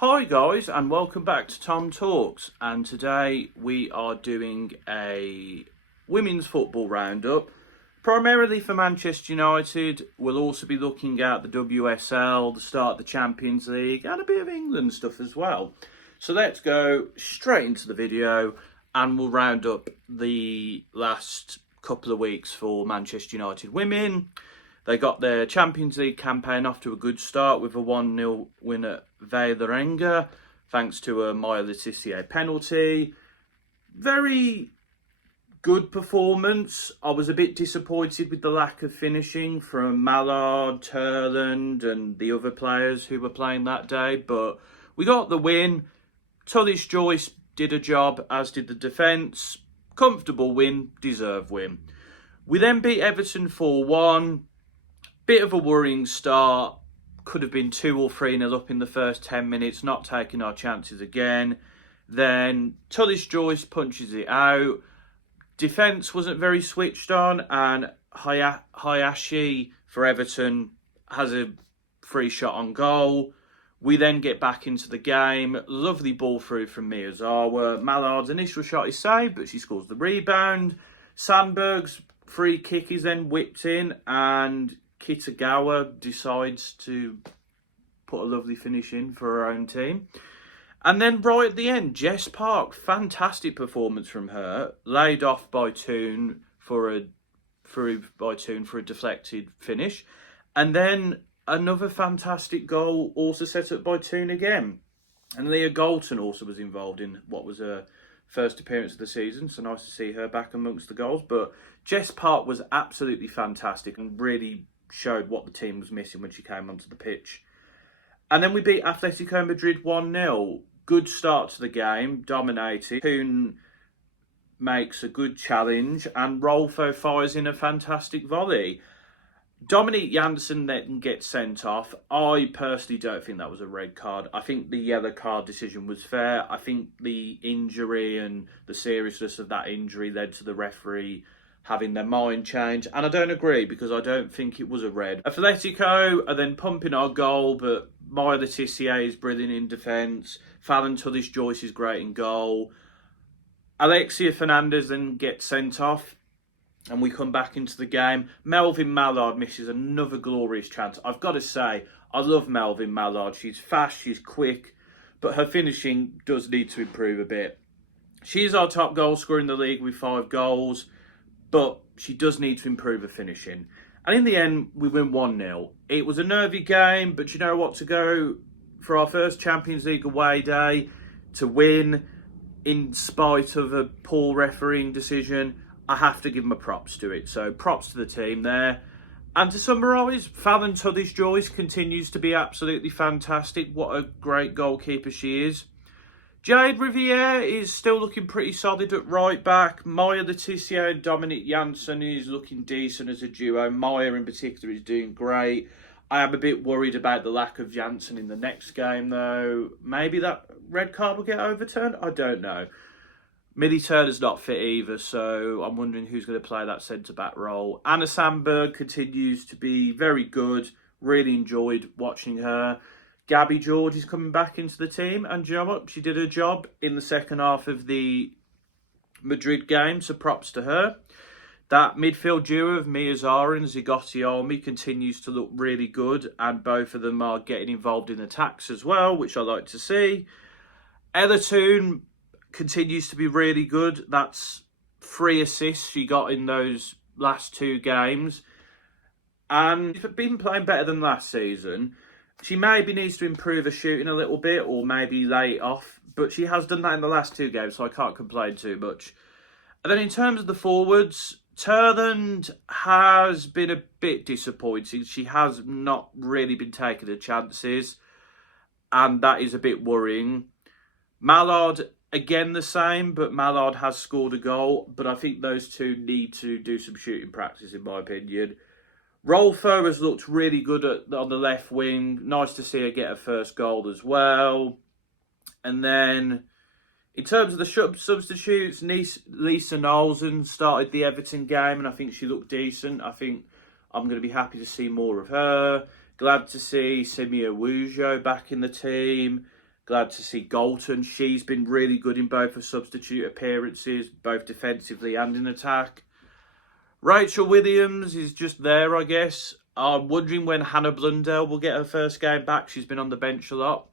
Hi guys, and welcome back to TomTalks, and today we are doing a women's football roundup primarily for Manchester United. We'll also be looking at the WSL, the start of the Champions League, and a bit of England stuff as well. So let's go straight into the video and we'll round up the last couple of weeks for Manchester United women. They got their Champions League campaign off to a good start with a 1-0 win at Valerenga, thanks to a Man Utd Tissier penalty. Very good performance. I was a bit disappointed with the lack of finishing from Mallard, Turland and the other players who were playing that day, but we got the win. Tullis Joyce did a job, as did the defence. Comfortable win, deserved win. We then beat Everton 4-1. Bit of a worrying start. Could have been 2 or 3-0 up in the first 10 minutes, not taking our chances again. Then Tullis Joyce punches it out. Defence wasn't very switched on, and Hayashi for Everton has a free shot on goal. We then get back into the game. Lovely ball through from Miyazawa. Mallard's initial shot is saved, but she scores the rebound. Sandberg's free kick is then whipped in, and Kitagawa decides to put a lovely finish in for her own team. And then right at the end, Jess Park, fantastic performance from her, laid off by Toon for a deflected finish. And then another fantastic goal also set up by Toon again. And Leah Galton also was involved in what was her first appearance of the season, so nice to see her back amongst the goals. But Jess Park was absolutely fantastic and really showed what the team was missing when she came onto the pitch. And then we beat Atletico Madrid 1-0. Good start to the game, dominated. Toon makes a good challenge and Rolfo fires in a fantastic volley. Dominique Janssen then gets sent off. I personally don't think that was a red card. I think the yellow card decision was fair. I think the injury and the seriousness of that injury led to the referee having their mind change, and I don't agree because I don't think it was a red. Atletico are then pumping our goal, but Maya Tissier is brilliant in defence. Fallon Tullis Joyce is great in goal. Alexia Fernandez then gets sent off, and we come back into the game. Melvin Mallard misses another glorious chance. I've got to say, I love Melvin Mallard. She's fast, she's quick, but her finishing does need to improve a bit. She's our top goal scorer in the league with 5 goals. But she does need to improve her finishing. And in the end, we win 1-0. It was a nervy game, but you know what? To go for our first Champions League away day, to win in spite of a poor refereeing decision, I have to give them a props to it. So props to the team there. And to summarise, Fallon Tullis Joyce continues to be absolutely fantastic. What a great goalkeeper she is. Jade Riviere is still looking pretty solid at right back. Maya Tissier and Dominique Janssen is looking decent as a duo. Maya in particular is doing great. I am a bit worried about the lack of Janssen in the next game though. Maybe that red card will get overturned? I don't know. Millie Turner's not fit either, so I'm wondering who's going to play that centre-back role. Anna Sandberg continues to be very good. Really enjoyed watching her. Gabby George is coming back into the team, and you know what? She did her job in the second half of the Madrid game, so props to her. That midfield duo of Miyazawa and Zigotiomi continues to look really good, and both of them are getting involved in attacks as well, which I like to see. Ella Toon continues to be really good. That's 3 assists she got in those last 2 games, and she's been playing better than last season. She maybe needs to improve her shooting a little bit or maybe lay it off. But she has done that in the last 2 games, so I can't complain too much. And then in terms of the forwards, Turland has been a bit disappointing. She has not really been taking her chances. And that is a bit worrying. Mallard, again the same, but Mallard has scored a goal. But I think those two need to do some shooting practice, in my opinion. Rolfo has looked really good on the left wing. Nice to see her get her first goal as well. And then, in terms of the substitutes, Lisa Nolsen started the Everton game, and I think she looked decent. I think I'm going to be happy to see more of her. Glad to see Simia Wujo back in the team. Glad to see Galton. She's been really good in both her substitute appearances, both defensively and in attack. Rachel Williams is just there, I guess. I'm wondering when Hannah Blundell will get her first game back. She's been on the bench a lot.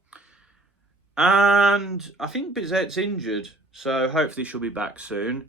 And I think Bizette's injured, so hopefully she'll be back soon.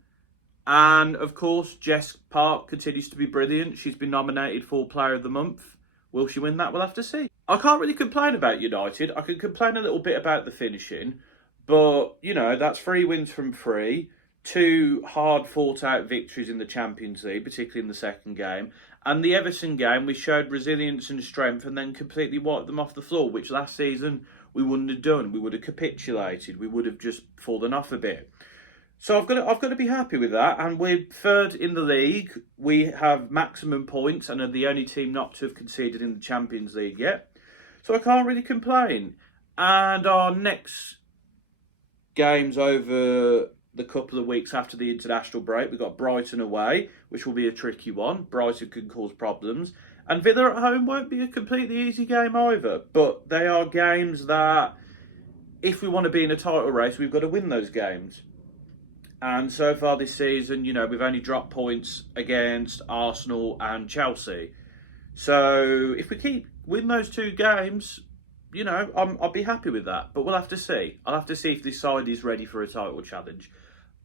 And, of course, Jess Park continues to be brilliant. She's been nominated for Player of the Month. Will she win that? We'll have to see. I can't really complain about United. I can complain a little bit about the finishing. But, you know, that's 3 wins from 3. 2 hard fought-out victories in the Champions League, particularly in the second game. And the Everton game, we showed resilience and strength and then completely wiped them off the floor, which last season we wouldn't have done. We would have capitulated. We would have just fallen off a bit. So I've got to be happy with that. And we're 3rd in the league. We have maximum points and are the only team not to have conceded in the Champions League yet. So I can't really complain. And our next games over the couple of weeks after the international break, we've got Brighton away, which will be a tricky one. Brighton can cause problems. And Villa at home won't be a completely easy game either. But they are games that, if we want to be in a title race, we've got to win those games. And so far this season, you know, we've only dropped points against Arsenal and Chelsea. So if we keep win those 2 games, you know, I'll be happy with that. But we'll have to see. I'll have to see if this side is ready for a title challenge.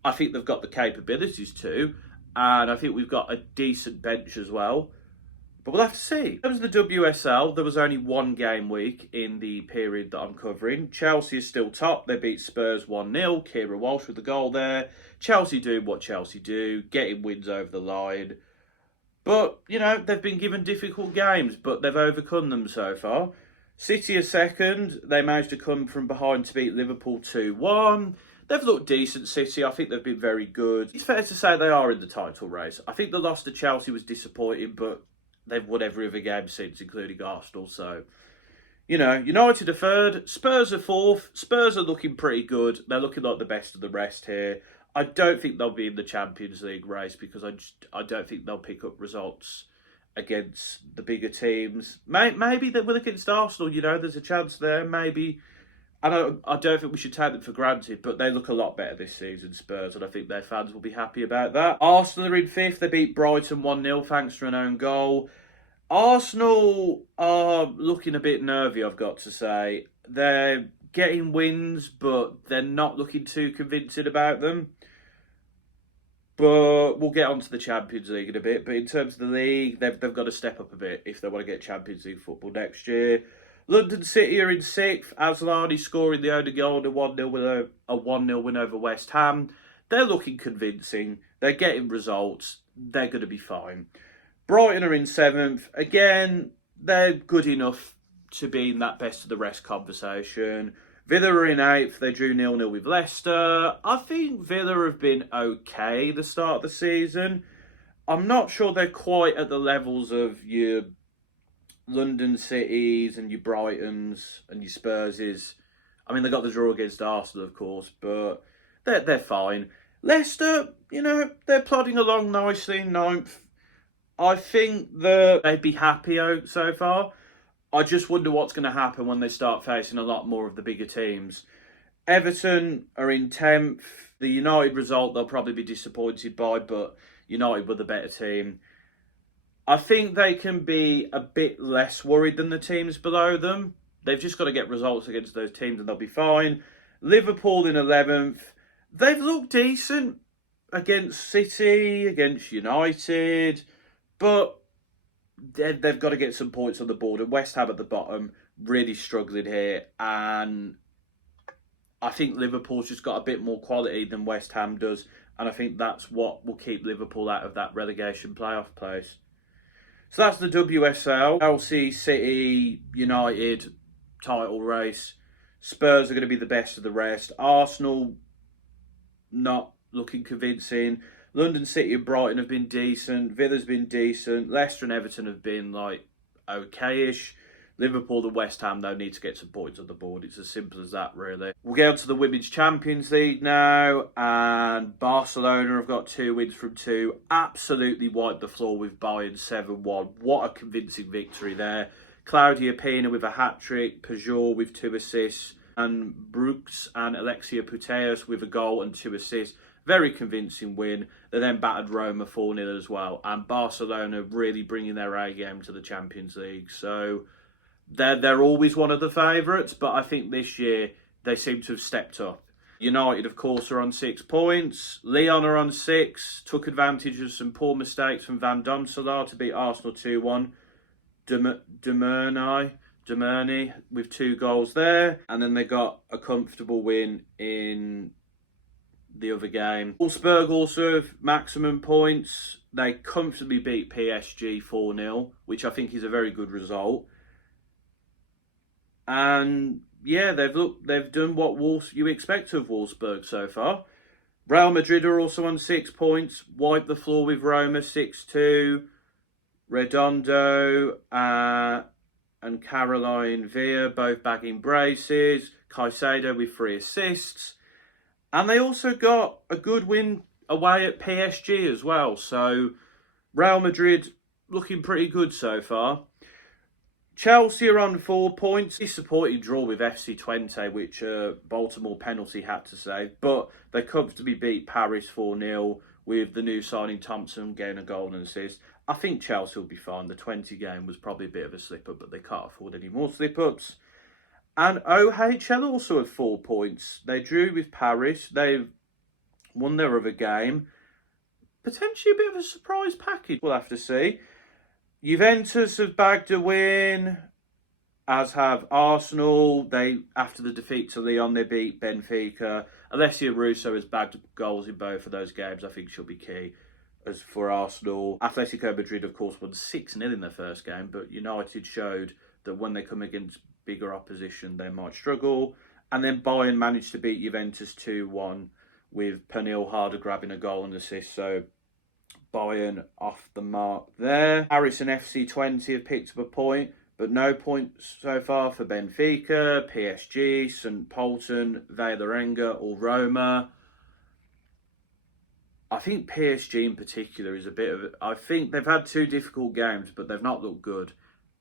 I think they've got the capabilities to, and I think we've got a decent bench as well. But we'll have to see. There was the WSL. There was only 1 game week in the period that I'm covering. Chelsea is still top. They beat Spurs 1-0. Kira Walsh with the goal there. Chelsea do what Chelsea do, getting wins over the line. But, you know, they've been given difficult games, but they've overcome them so far. City are second. They managed to come from behind to beat Liverpool 2-1. They've looked decent, City. I think they've been very good. It's fair to say they are in the title race. I think the loss to Chelsea was disappointing, but they've won every other game since, including Arsenal. So, you know, United are 3rd. Spurs are 4th. Spurs are looking pretty good. They're looking like the best of the rest here. I don't think they'll be in the Champions League race because I don't think they'll pick up results against the bigger teams. Maybe they will against Arsenal, you know, there's a chance there, maybe. And I don't think we should take them for granted, but they look a lot better this season, Spurs, and I think their fans will be happy about that. Arsenal are in 5th. They beat Brighton 1-0 thanks to an own goal. Arsenal are looking a bit nervy, I've got to say. They're getting wins, but they're not looking too convincing about them. But we'll get on to the Champions League in a bit. But in terms of the league, they've got to step up a bit if they want to get Champions League football next year. London City are in 6th. Aslani scoring the only goal in a 1-0 win over West Ham. They're looking convincing. They're getting results. They're going to be fine. Brighton are in 7th. Again, they're good enough to be in that best of the rest conversation. Villa are in 8th. They drew 0-0 with Leicester. I think Villa have been okay the start of the season. I'm not sure they're quite at the levels of your London Cities and your Brightons and your Spurses. I mean, they got the draw against Arsenal, of course, but they're fine. Leicester, you know, they're plodding along nicely in 9th. I think that they'd be happy so far. I just wonder what's going to happen when they start facing a lot more of the bigger teams. Everton are in 10th. The United result they'll probably be disappointed by, but United were the better team. I think they can be a bit less worried than the teams below them. They've just got to get results against those teams and they'll be fine. Liverpool in 11th. They've looked decent against City, against United, but they've got to get some points on the board. And West Ham at the bottom, really struggling here. And I think Liverpool's just got a bit more quality than West Ham does. And I think that's what will keep Liverpool out of that relegation playoff place. So that's the WSL. Chelsea, City, United, title race. Spurs are going to be the best of the rest. Arsenal, not looking convincing. London City and Brighton have been decent. Villa's been decent. Leicester and Everton have been, like, okay-ish. Liverpool and West Ham, though, need to get some points on the board. It's as simple as that, really. We'll get on to the Women's Champions League now. And Barcelona have got 2 wins from 2. Absolutely wiped the floor with Bayern 7-1. What a convincing victory there. Claudia Pina with a hat-trick. Peugeot with 2 assists. and Brooks and Alexia Putellas with a goal and 2 assists. Very convincing win. They then battered Roma 4-0 as well. And Barcelona really bringing their A game to the Champions League. So they're always one of the favourites, but I think this year they seem to have stepped up. United, of course, are on 6 points. Lyon are on 6. Took advantage of some poor mistakes from Van Domselaar to beat Arsenal 2-1. Demerny with 2 goals there. And then they got a comfortable win in the other game. Wolfsburg also have maximum points. They comfortably beat PSG 4-0, which I think is a very good result. And yeah, they've done what you expect of Wolfsburg so far. Real Madrid are also on 6 points. Wiped the floor with Roma 6-2. Redondo and Caroline Villa both bagging braces. Caicedo with 3 assists. And they also got a good win away at PSG as well. So Real Madrid looking pretty good so far. Chelsea are on 4 points. Disappointing draw with FC Twente, which Baltimore penalty had to save. But they comfortably beat Paris 4-0 with the new signing Thompson getting a goal and assist. I think Chelsea will be fine. The 20 game was probably a bit of a slip-up, but they can't afford any more slip-ups. And OHL also have 4 points. They drew with Paris. They've won their other game. Potentially a bit of a surprise package. We'll have to see. Juventus have bagged a win, as have Arsenal. After the defeat to Lyon, they beat Benfica. Alessia Russo has bagged goals in both of those games. I think she'll be key. As for Arsenal, Atletico Madrid, of course, won 6-0 in their first game, but United showed that when they come against bigger opposition, they might struggle. And then Bayern managed to beat Juventus 2-1 with Pernille Harder grabbing a goal and assist. So Bayern off the mark there. Paris and FC Twente have picked up a point, but no points so far for Benfica, PSG, St. Polten, Valerenga or Roma. I think PSG in particular is a bit of... I think they've had 2 difficult games, but they've not looked good.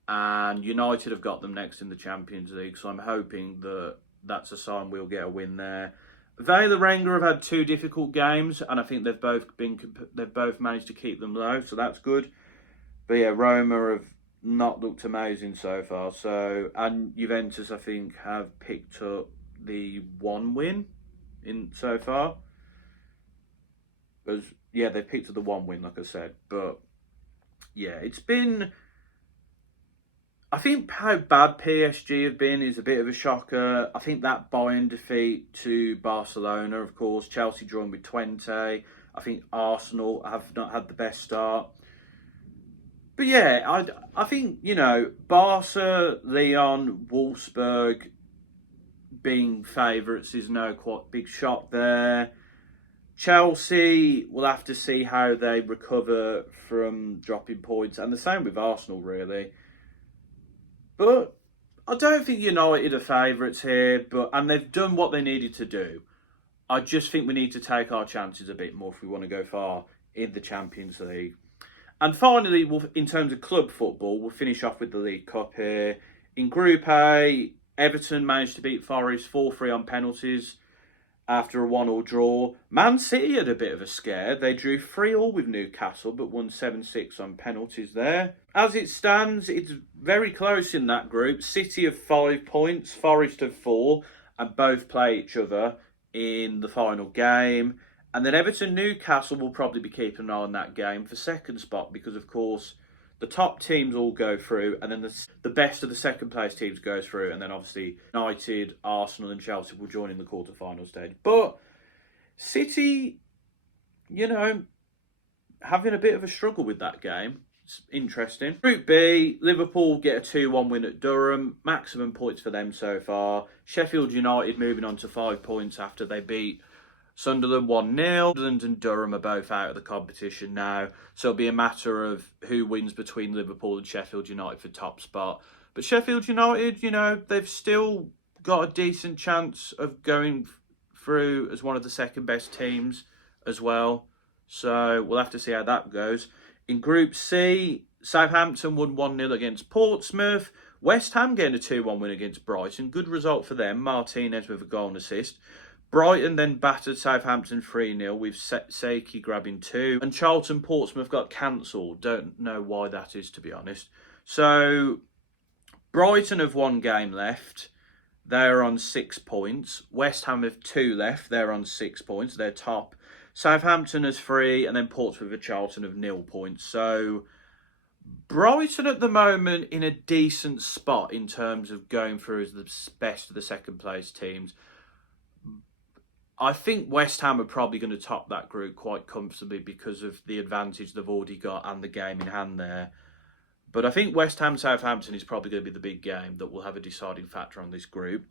And United have got them next in the Champions League, so I'm hoping that that's a sign we'll get a win there. Valerenga have had 2 difficult games, and I think they've both managed to keep them low, so that's good. But yeah, Roma have not looked amazing so far. And Juventus, I think, have picked up the 1 win in so far. They picked up the 1 win, like I said. But yeah, it's been... I think how bad PSG have been is a bit of a shocker. I think that Bayern defeat to Barcelona, of course. Chelsea drawn with Twente. I think Arsenal have not had the best start. But yeah, I think, Barca, Lyon, Wolfsburg being favourites is no quite big shock there. Chelsea, we'll have to see how they recover from dropping points. And the same with Arsenal, really. But I don't think United are favourites here, and they've done what they needed to do. I just think we need to take our chances a bit more if we want to go far in the Champions League. And finally, in terms of club football, we'll finish off with the League Cup here. In Group A, Everton managed to beat Forest 4-3 on penalties after a 1-1 draw. Man City had a bit of a scare. They drew 3-3 with Newcastle, but won 7-6 on penalties there. As it stands, it's very close in that group. City have 5 points, Forest have 4, and both play each other in the final game. And then Everton-Newcastle will probably be keeping an eye on that game for second spot because, of course, the top teams all go through, and then the best of the second-place teams goes through, and then obviously United, Arsenal and Chelsea will join in the quarter-final stage. But City, having a bit of a struggle with that game. It's interesting. Group B, Liverpool get a 2-1 win at Durham. Maximum points for them so far. Sheffield United moving on to 5 points after they beat Sunderland 1-0. Sunderland and Durham are both out of the competition now. So it'll be a matter of who wins between Liverpool and Sheffield United for top spot. But Sheffield United, they've still got a decent chance of going through as one of the second best teams as well. So we'll have to see how that goes. In Group C, Southampton won 1-0 against Portsmouth. West Ham getting a 2-1 win against Brighton. Good result for them. Martinez with a goal and assist. Brighton then battered Southampton 3-0 with Seiki grabbing 2. And Charlton Portsmouth got cancelled. Don't know why that is, to be honest. So, Brighton have 1 game left. They're on 6 points. West Ham have 2 left. They're on 6 points. They're top. Southampton has 3. And then Portsmouth and Charlton have 0 points. So, Brighton at the moment in a decent spot in terms of going through as the best of the second place teams. I think West Ham are probably going to top that group quite comfortably because of the advantage they've already got and the game in hand there. But I think West Ham Southampton is probably going to be the big game that will have a deciding factor on this group.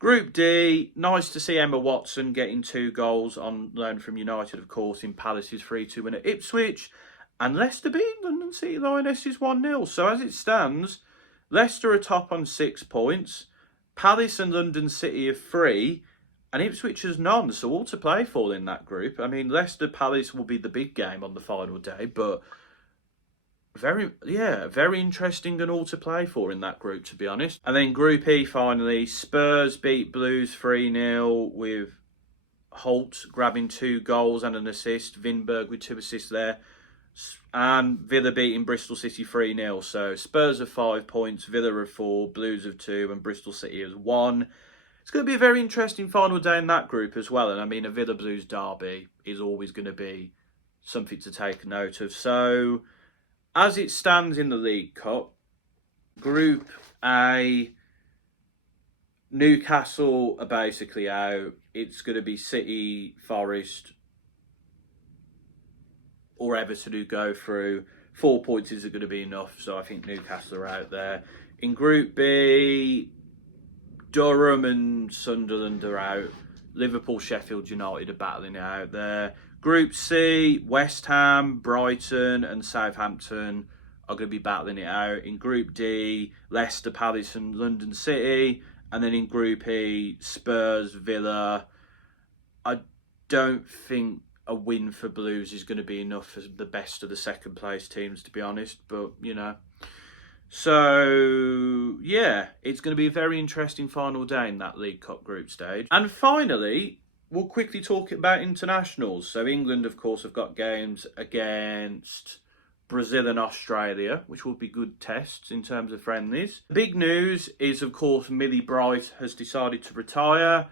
Group D, nice to see Emma Watson getting 2 goals on loan from United, of course, in Palace's 3-2 win at Ipswich. And Leicester beating London City Lionesses 1-0. So as it stands, Leicester are top on 6 points. Palace and London City are 3. And Ipswich has none, so all to play for in that group. I mean, Leicester-Palace will be the big game on the final day, but very interesting and all to play for in that group, to be honest. And then Group E, finally, Spurs beat Blues 3-0 with Holt grabbing 2 goals and an assist. Vinberg with 2 assists there. And Villa beating Bristol City 3-0. So Spurs have 5 points, Villa have 4, Blues have 2, and Bristol City has 1. It's going to be a very interesting final day in that group as well. And I mean, a Villa Blues derby is always going to be something to take note of. So, as it stands in the League Cup, Group A, Newcastle are basically out. It's going to be City, Forest, or Everton who go through. 4 points isn't going to be enough. So, I think Newcastle are out there. In Group B, Durham and Sunderland are out. Liverpool, Sheffield United are battling it out there. Group C, West Ham, Brighton and Southampton are going to be battling it out. In Group D, Leicester, Palace and London City. And then in Group E, Spurs, Villa. I don't think a win for Blues is going to be enough for the best of the second place teams, to be honest. But, you know. So, yeah, it's going to be a very interesting final day in that League Cup group stage. And finally, we'll quickly talk about internationals. So England, of course, have got games against Brazil and Australia, which will be good tests in terms of friendlies. The big news is, of course, Millie Bright has decided to retire.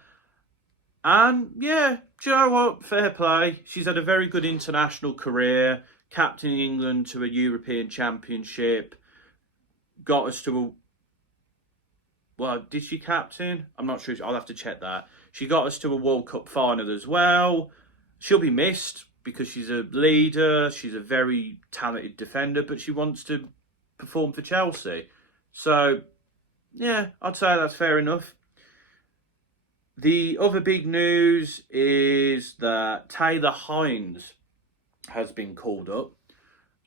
And, yeah, do you know what? Fair play. She's had a very good international career, captaining England to a European Championship. Got us to a... Well, did she captain? I'm not sure. I'll have to check that. She got us to a World Cup final as well. She'll be missed because she's a leader. She's a very talented defender, but she wants to perform for Chelsea. So, yeah, I'd say that's fair enough. The other big news is that Taylor Hines has been called up.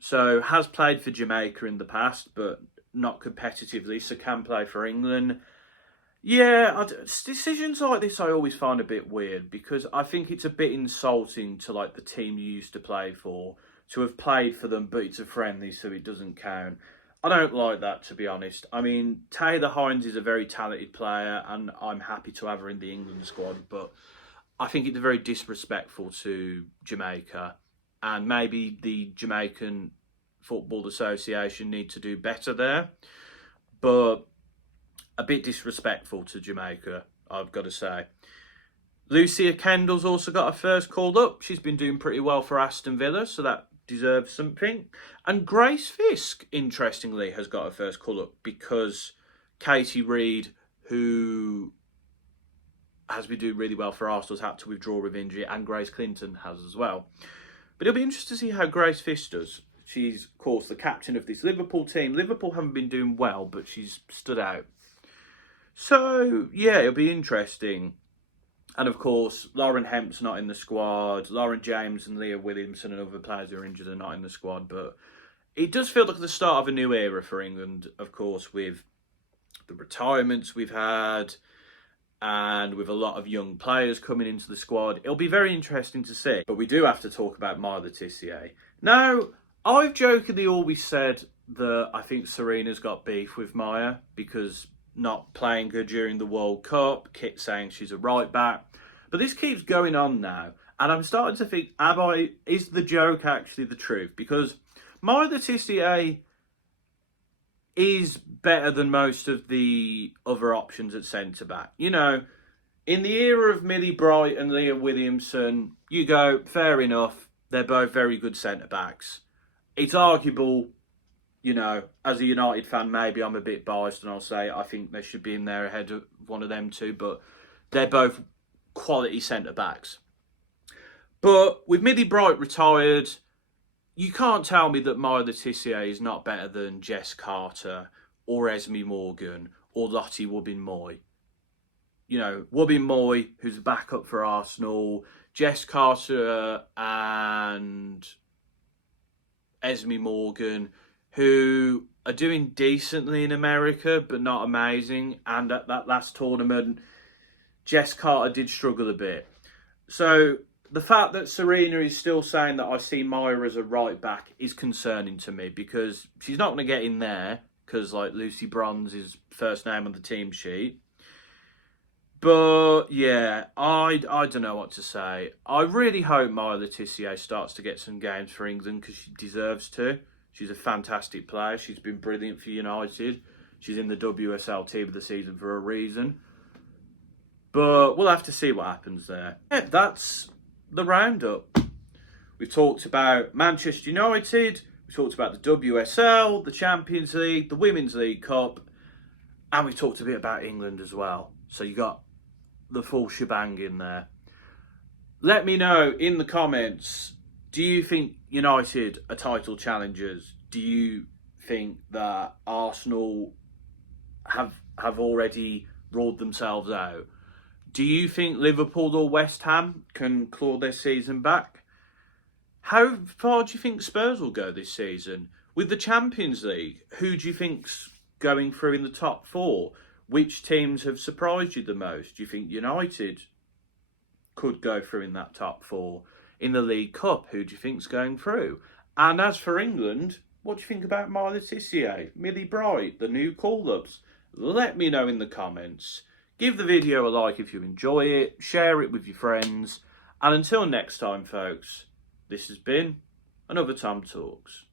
So, has played for Jamaica in the past, but not competitively, so can play for England. Yeah, decisions like this I always find a bit weird because I think it's a bit insulting to like the team you used to play for to have played for them, but it's a friendly, so it doesn't count. I don't like that, to be honest. I mean, Taylor Hines is a very talented player, and I'm happy to have her in the England squad, but I think it's very disrespectful to Jamaica, and maybe the Jamaican Football Association need to do better there, but a bit disrespectful to Jamaica, I've got to say. Lucia Kendall's also got her first called up. She's been doing pretty well for Aston Villa, so that deserves something. And Grace Fisk, interestingly, has got her first call up because Katie Reid, who has been doing really well for Arsenal, has had to withdraw with injury, and Grace Clinton has as well. But it'll be interesting to see how Grace Fisk does. She's, of course, the captain of this Liverpool team. Liverpool haven't been doing well, but she's stood out. So, yeah, it'll be interesting. And, of course, Lauren Hemp's not in the squad. Lauren James and Leah Williamson and other players who are injured are not in the squad. But it does feel like the start of a new era for England, of course, with the retirements we've had and with a lot of young players coming into the squad. It'll be very interesting to see. But we do have to talk about Myla Tissier. Now, I've jokingly always said that I think Serena's got beef with Maya because not playing good during the World Cup, Kit saying she's a right back. But this keeps going on now, and I'm starting to think, is the joke actually the truth? Because Maya Tissier is better than most of the other options at centre back. You know, in the era of Millie Bright and Leah Williamson, you go, fair enough, they're both very good centre backs. It's arguable, you know, as a United fan, maybe I'm a bit biased and I'll say I think they should be in there ahead of one of them two, but they're both quality centre backs. But with Millie Bright retired, you can't tell me that Maya Tissier is not better than Jess Carter or Esme Morgan or Lottie Wobbin-Moy. You know, Wobbin-Moy, who's a backup for Arsenal, Jess Carter and Esme Morgan, who are doing decently in America, but not amazing. And at that last tournament, Jess Carter did struggle a bit. So the fact that Serena is still saying that I see Maya as a right back is concerning to me, because she's not going to get in there because like Lucy Bronze is first name on the team sheet. But yeah, I don't know what to say. I really hope Maya Tissier starts to get some games for England because she deserves to. She's a fantastic player. She's been brilliant for United. She's in the WSL team of the season for a reason. But we'll have to see what happens there. Yeah, that's the roundup. We've talked about Manchester United. We've talked about the WSL, the Champions League, the Women's League Cup. And we've talked a bit about England as well. So you got the full shebang in there. Let me know in the comments, do you think United are title challengers? Do you think that Arsenal have already ruled themselves out? Do you think Liverpool or West Ham can claw their season back? How far do you think Spurs will go this season? With the Champions League, who do you think's going through in the top four? Which teams have surprised you the most? Do you think United could go through in that top four? In the League Cup, who do you think's going through? And as for England, what do you think about Maya Tissier, Millie Bright, the new call-ups? Let me know in the comments. Give the video a like if you enjoy it. Share it with your friends. And until next time, folks, this has been another TomTalks.